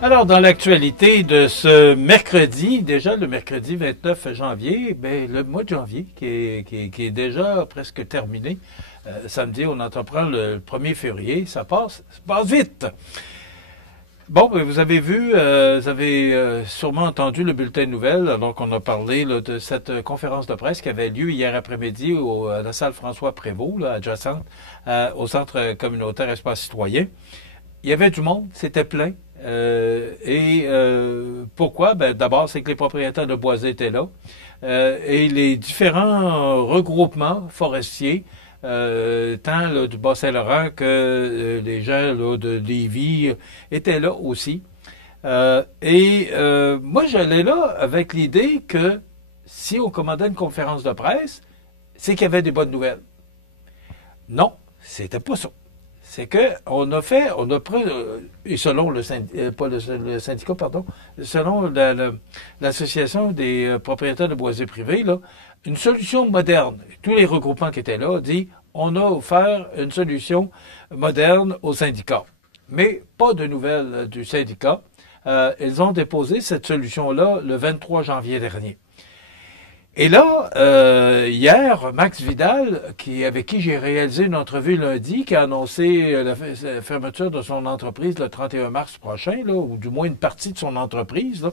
Alors, dans l'actualité de ce mercredi, déjà le mercredi 29 janvier, ben, le mois de janvier qui est déjà presque terminé. Samedi, on entreprend le 1er février. Ça passe vite. Bon, ben, vous avez vu, vous avez sûrement entendu le bulletin de nouvelles, alors qu'on a parlé là, de cette conférence de presse qui avait lieu hier après-midi à la salle François Prévost, là, adjacente au centre communautaire Espace Citoyen. Il y avait du monde, c'était plein. Pourquoi? Ben, d'abord, c'est que les propriétaires de boisés étaient là. Et les différents regroupements forestiers, tant là, du Bas-Saint-Laurent que les gens là, de Lévis étaient là aussi. Moi, j'allais là avec l'idée que si on commandait une conférence de presse, c'est qu'il y avait des bonnes nouvelles. Non, c'était pas ça. C'est que on a pris, et selon le syndicat, pas le syndicat, pardon, selon l'association des propriétaires de boisés privés, là, une solution moderne. Tous les regroupements qui étaient là ont dit, on a offert une solution moderne au syndicat. Mais pas de nouvelles du syndicat. Ils ont déposé cette solution-là le 23 janvier dernier. Et là, hier, Max Vidal, avec qui j'ai réalisé une entrevue lundi, qui a annoncé la fermeture de son entreprise le 31 mars prochain, là, ou du moins une partie de son entreprise,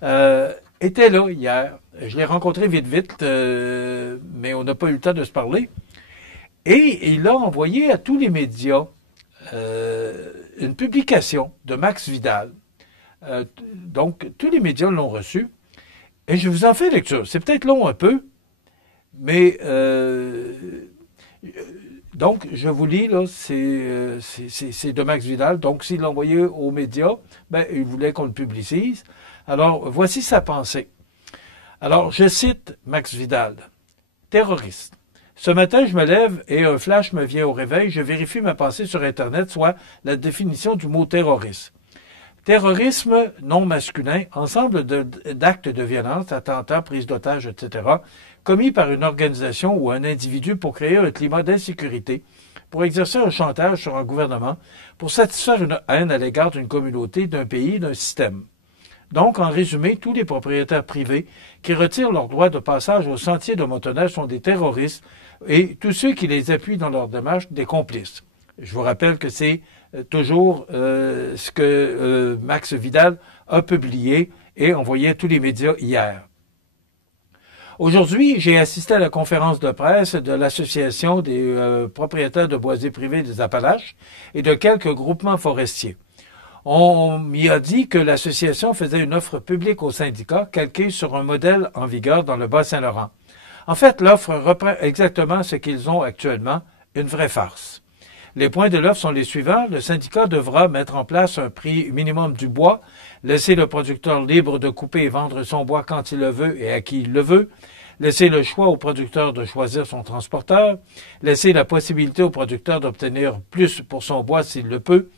là, était là hier. Je l'ai rencontré vite, mais on n'a pas eu le temps de se parler. Et il a envoyé à tous les médias une publication de Max Vidal. Donc, tous les médias l'ont reçu. Et je vous en fais lecture. C'est peut-être long un peu, mais donc je vous lis là, c'est de Max Vidal. Donc s'il l'a envoyé aux médias, ben il voulait qu'on le publicise. Alors voici sa pensée. Alors je cite Max Vidal, terroriste. Ce matin, je me lève et un flash me vient au réveil. Je vérifie ma pensée sur Internet, soit la définition du mot terroriste. Terrorisme non masculin, ensemble d'actes de violence, attentats, prise d'otages, etc., commis par une organisation ou un individu pour créer un climat d'insécurité, pour exercer un chantage sur un gouvernement, pour satisfaire une haine à l'égard d'une communauté, d'un pays, d'un système. Donc, en résumé, tous les propriétaires privés qui retirent leur droit de passage au sentier de motoneige sont des terroristes et tous ceux qui les appuient dans leur démarche, des complices. Je vous rappelle que c'est toujours ce que Max Vidal a publié et envoyé à tous les médias hier. Aujourd'hui, j'ai assisté à la conférence de presse de l'Association des propriétaires de boisés privés des Appalaches et de quelques groupements forestiers. On m'y a dit que l'association faisait une offre publique aux syndicats calquée sur un modèle en vigueur dans le Bas-Saint-Laurent. En fait, l'offre reprend exactement ce qu'ils ont actuellement, une vraie farce. Les points de l'offre sont les suivants. Le syndicat devra mettre en place un prix minimum du bois, laisser le producteur libre de couper et vendre son bois quand il le veut et à qui il le veut, laisser le choix au producteur de choisir son transporteur, laisser la possibilité au producteur d'obtenir plus pour son bois s'il le peut.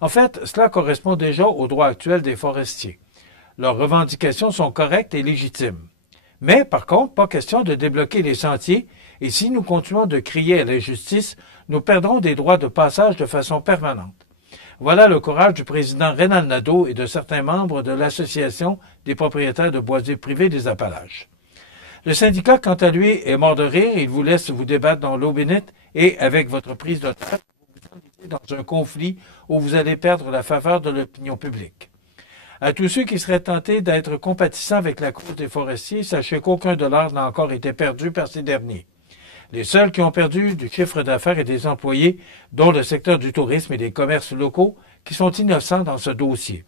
En fait, cela correspond déjà au droit actuel des forestiers. Leurs revendications sont correctes et légitimes. Mais, par contre, pas question de débloquer les sentiers, et si nous continuons de crier à l'injustice, nous perdrons des droits de passage de façon permanente. Voilà le courage du président Rénal Nadeau et de certains membres de l'Association des propriétaires de boisés privés des Appalaches. Le syndicat, quant à lui, est mort de rire, il vous laisse vous débattre dans l'eau bénite et, avec votre prise de tête, vous vous enlisez dans un conflit où vous allez perdre la faveur de l'opinion publique. À tous ceux qui seraient tentés d'être compatissants avec la cause des forestiers, sachez qu'aucun dollar n'a encore été perdu par ces derniers. Les seuls qui ont perdu du chiffre d'affaires et des employés, dont le secteur du tourisme et des commerces locaux, qui sont innocents dans ce dossier.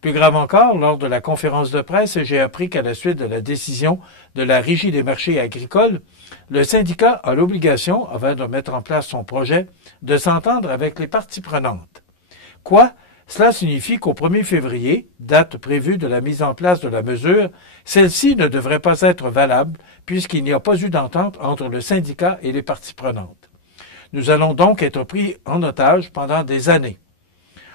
Plus grave encore, lors de la conférence de presse, j'ai appris qu'à la suite de la décision de la Régie des marchés agricoles, le syndicat a l'obligation, avant de mettre en place son projet, de s'entendre avec les parties prenantes. Quoi? Cela signifie qu'au 1er février, date prévue de la mise en place de la mesure, celle-ci ne devrait pas être valable puisqu'il n'y a pas eu d'entente entre le syndicat et les parties prenantes. Nous allons donc être pris en otage pendant des années.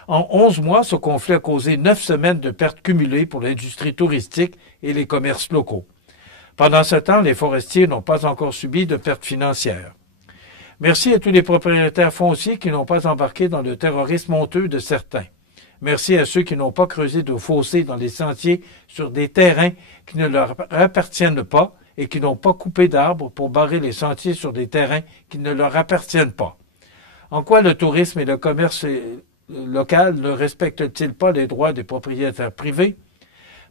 En 11 mois, ce conflit a causé 9 semaines de pertes cumulées pour l'industrie touristique et les commerces locaux. Pendant ce temps, les forestiers n'ont pas encore subi de pertes financières. Merci à tous les propriétaires fonciers qui n'ont pas embarqué dans le terrorisme honteux de certains. Merci à ceux qui n'ont pas creusé de fossés dans les sentiers sur des terrains qui ne leur appartiennent pas et qui n'ont pas coupé d'arbres pour barrer les sentiers sur des terrains qui ne leur appartiennent pas. En quoi le tourisme et le commerce local ne respectent-ils pas les droits des propriétaires privés?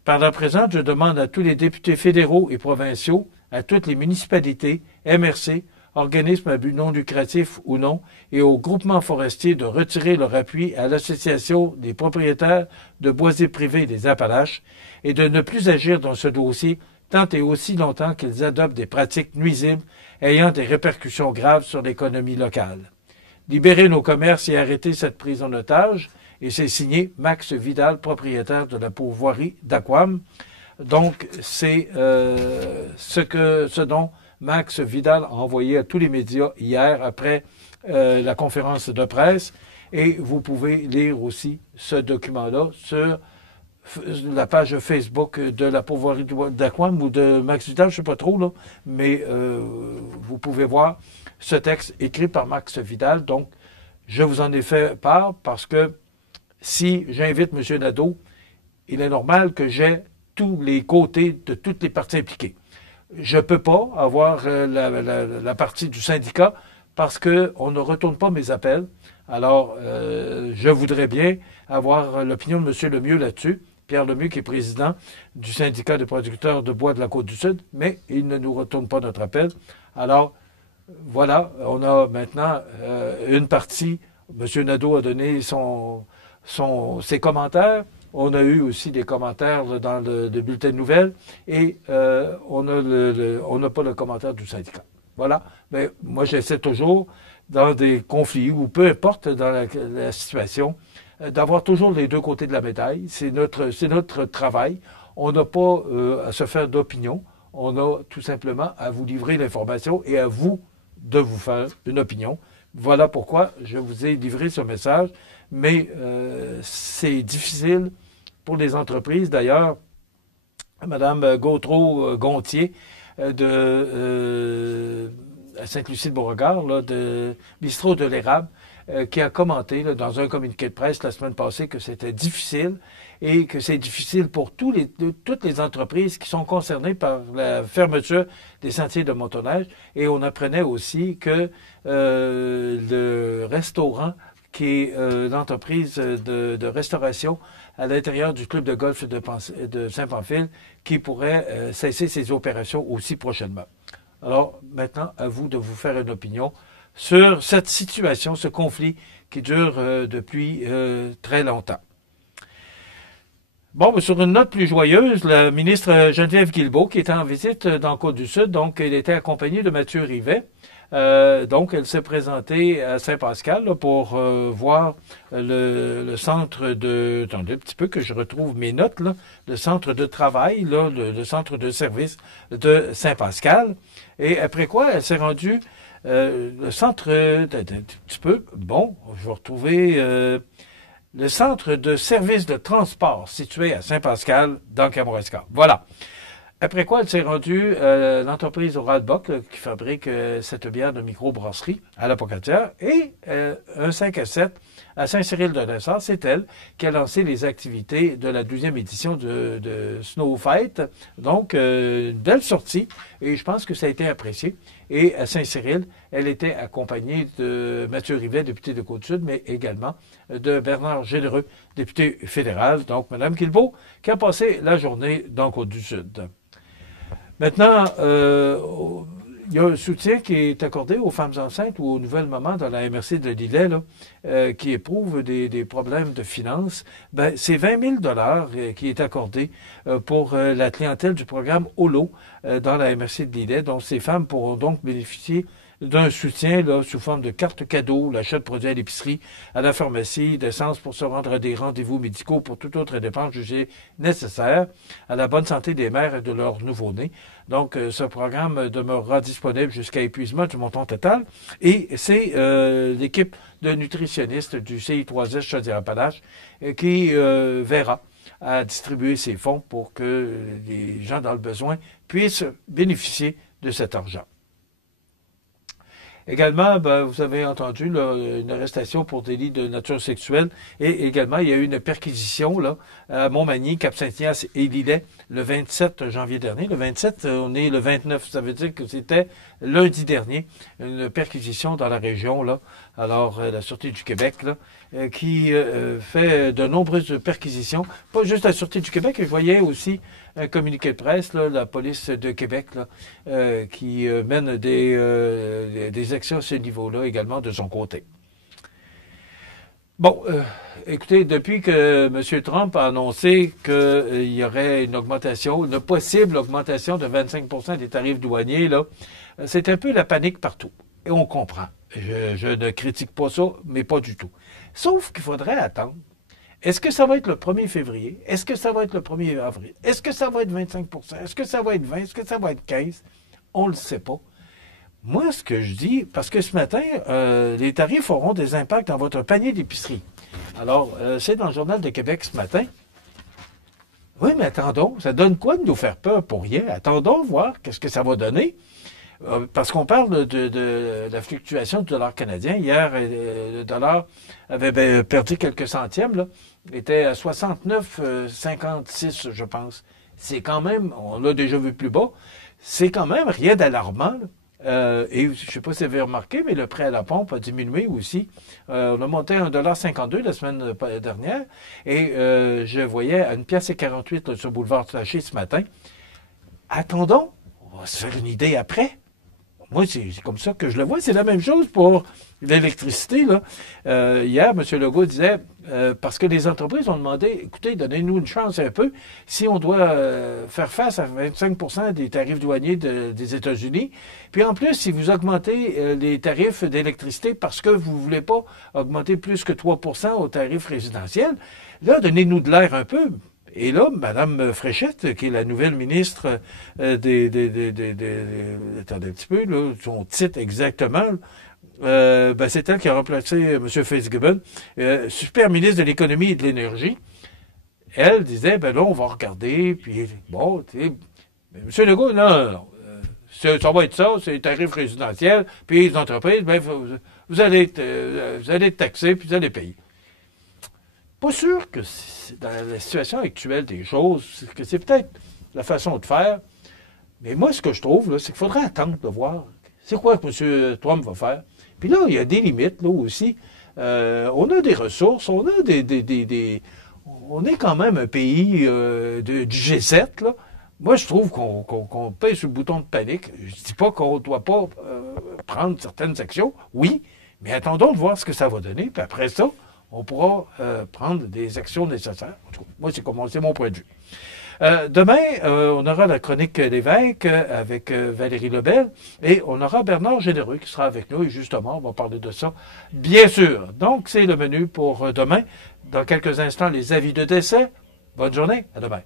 Par la présente, je demande à tous les députés fédéraux et provinciaux, à toutes les municipalités, MRC, organismes à but non lucratif ou non, et aux groupements forestiers de retirer leur appui à l'Association des propriétaires de boisiers privés des Appalaches et de ne plus agir dans ce dossier tant et aussi longtemps qu'ils adoptent des pratiques nuisibles ayant des répercussions graves sur l'économie locale. Libérer nos commerces et arrêter cette prise en otage. Et c'est signé Max Vidal, propriétaire de la pourvoirie d'Aquam. Donc, c'est ce dont Max Vidal a envoyé à tous les médias hier après la conférence de presse. Et vous pouvez lire aussi ce document-là sur la page Facebook de la pourvoirie d'Aquam ou de Max Vidal, je ne sais pas trop, là, mais vous pouvez voir ce texte écrit par Max Vidal. Donc, je vous en ai fait part parce que si j'invite M. Nadeau, il est normal que j'ai tous les côtés de toutes les parties impliquées. Je ne peux pas avoir la partie du syndicat parce qu'on ne retourne pas mes appels. Alors, je voudrais bien avoir l'opinion de M. Lemieux là-dessus, Pierre Lemieux, qui est président du syndicat des producteurs de bois de la Côte-du-Sud, mais il ne nous retourne pas notre appel. Alors, voilà, on a maintenant une partie. M. Nadeau a donné ses commentaires. On a eu aussi des commentaires dans le bulletin de nouvelles et on n'a pas le commentaire du syndicat. Voilà. Mais moi, j'essaie toujours, dans des conflits ou peu importe dans la situation, d'avoir toujours les deux côtés de la médaille. C'est notre travail. On n'a pas à se faire d'opinion. On a tout simplement à vous livrer l'information et à vous de vous faire une opinion. Voilà pourquoi je vous ai livré ce message. Mais c'est difficile pour les entreprises. D'ailleurs, Mme Gautreau-Gontier de Sainte-Lucie-de-Beauregard, de Bistrot de l'Érable, qui a commenté là, dans un communiqué de presse la semaine passée que c'était difficile et que c'est difficile pour toutes les entreprises qui sont concernées par la fermeture des sentiers de motoneige. Et on apprenait aussi que le restaurant qui est l'entreprise de restauration à l'intérieur du club de golf de Saint-Pamphile, qui pourrait cesser ses opérations aussi prochainement. Alors, maintenant, à vous de vous faire une opinion sur cette situation, ce conflit qui dure depuis très longtemps. Bon, sur une note plus joyeuse, la ministre Geneviève Guilbeault, qui était en visite dans Côte-du-Sud, donc elle était accompagnée de Mathieu Rivet. Donc, elle s'est présentée à Saint-Pascal là, pour voir le centre de... Attendez un petit peu que je retrouve mes notes, là. Le centre de travail, là, le centre de service de Saint-Pascal. Et après quoi, elle s'est rendue le centre... un petit peu... Bon, je vais retrouver... le centre de service de transport situé à Saint-Pascal, dans Kamouraska. Voilà. Après quoi, elle s'est rendue l'entreprise Oralbock qui fabrique cette bière de microbrasserie à la Pocatière et un 5 à 7 à Saint-Cyril-de-Nassau. C'est elle qui a lancé les activités de la 12e édition de Snow Fight. Donc, une belle sortie et je pense que ça a été apprécié. Et à Saint-Cyril, elle était accompagnée de Mathieu Rivet, député de Côte-Sud, mais également de Bernard Généreux, député fédéral. Donc, Mme Guilbeault, qui a passé la journée dans Côte-du-Sud. Maintenant, il y a un soutien qui est accordé aux femmes enceintes ou aux nouvelles mamans dans la MRC de Lillet là, qui éprouvent des problèmes de finances. Ben, c'est 20 000 qui est accordé pour la clientèle du programme HOLO dans la MRC de Lillet. Donc, ces femmes pourront donc bénéficier d'un soutien là, sous forme de cartes cadeaux, l'achat de produits à l'épicerie, à la pharmacie, d'essence pour se rendre à des rendez-vous médicaux pour toute autre dépense jugée nécessaire, à la bonne santé des mères et de leurs nouveau-nés. Donc, ce programme demeurera disponible jusqu'à épuisement du montant total. Et c'est l'équipe de nutritionnistes du CI3S Chaudière-Appalaches qui verra à distribuer ces fonds pour que les gens dans le besoin puissent bénéficier de cet argent. Également, ben, vous avez entendu là, une arrestation pour délit de nature sexuelle et également il y a eu une perquisition là, à Montmagny, Cap-Saint-Ignace et Lillet le 27 janvier dernier. Le 27, on est le 29, ça veut dire que c'était lundi dernier, une perquisition dans la région, là. Alors, la Sûreté du Québec, là, qui fait de nombreuses perquisitions. Pas juste la Sûreté du Québec, je voyais aussi un communiqué de presse, là, la police de Québec, là, qui mène des actions à ce niveau-là également de son côté. Bon, écoutez, depuis que M. Trump a annoncé qu'il y aurait une augmentation, une possible augmentation de 25% des tarifs douaniers, là, c'est un peu la panique partout. Et on comprend. Je ne critique pas ça, mais pas du tout. Sauf qu'il faudrait attendre. Est-ce que ça va être le 1er février? Est-ce que ça va être le 1er avril? Est-ce que ça va être 25%? Est-ce que ça va être 20? Est-ce que ça va être 15? On ne le sait pas. Moi, ce que je dis, parce que ce matin, les tarifs auront des impacts dans votre panier d'épicerie. Alors, c'est dans le Journal de Québec ce matin. Oui, mais attendons, ça donne quoi de nous faire peur pour rien? Attendons voir qu'est-ce que ça va donner. Parce qu'on parle de la fluctuation du dollar canadien. Hier, le dollar avait perdu quelques centièmes, là. Il était à 69,56, je pense. C'est quand même, on l'a déjà vu plus bas, c'est quand même rien d'alarmant, là. Et je ne sais pas si vous avez remarqué, mais le prêt à la pompe a diminué aussi. On a monté à 1,52 $ la semaine dernière. Et je voyais à 1,48 $ sur Boulevard Taché ce matin. Attendons, on va se faire une idée après. Moi, c'est comme ça que je le vois. C'est la même chose pour l'électricité, là. Hier, M. Legault disait, parce que les entreprises ont demandé, écoutez, donnez-nous une chance un peu. Si on doit faire face à 25% des tarifs douaniers des États-Unis, puis en plus, si vous augmentez les tarifs d'électricité parce que vous ne voulez pas augmenter plus que 3% aux tarifs résidentiels, là, donnez-nous de l'air un peu. Et là, Mme Fréchette, qui est la nouvelle ministre attendez un petit peu, là, son titre exactement, c'est elle qui a remplacé M. Fitzgibbon, super ministre de l'économie et de l'énergie. Elle disait, ben là, on va regarder, puis bon, tu sais, M. Legault, non. Ça va être ça, c'est les tarifs résidentiels, puis les entreprises, ben, vous allez être taxés, puis vous allez payer. Pas sûr que dans la situation actuelle des choses, que c'est peut-être la façon de faire. Mais moi, ce que je trouve, là, c'est qu'il faudrait attendre de voir c'est quoi que M. Trump va faire. Puis là, il y a des limites, là aussi. On a des ressources, on a on est quand même un pays du G7, là. Moi, je trouve qu'on pèse sur le bouton de panique. Je dis pas qu'on ne doit pas prendre certaines actions. Oui, mais attendons de voir ce que ça va donner. Puis après ça, on pourra prendre des actions nécessaires. En tout cas, moi, c'est mon point de vue. Demain, on aura la chronique Lévesque avec Valérie Lebel et on aura Bernard Généreux qui sera avec nous et justement, on va parler de ça, bien sûr. Donc, c'est le menu pour demain. Dans quelques instants, les avis de décès. Bonne journée, à demain.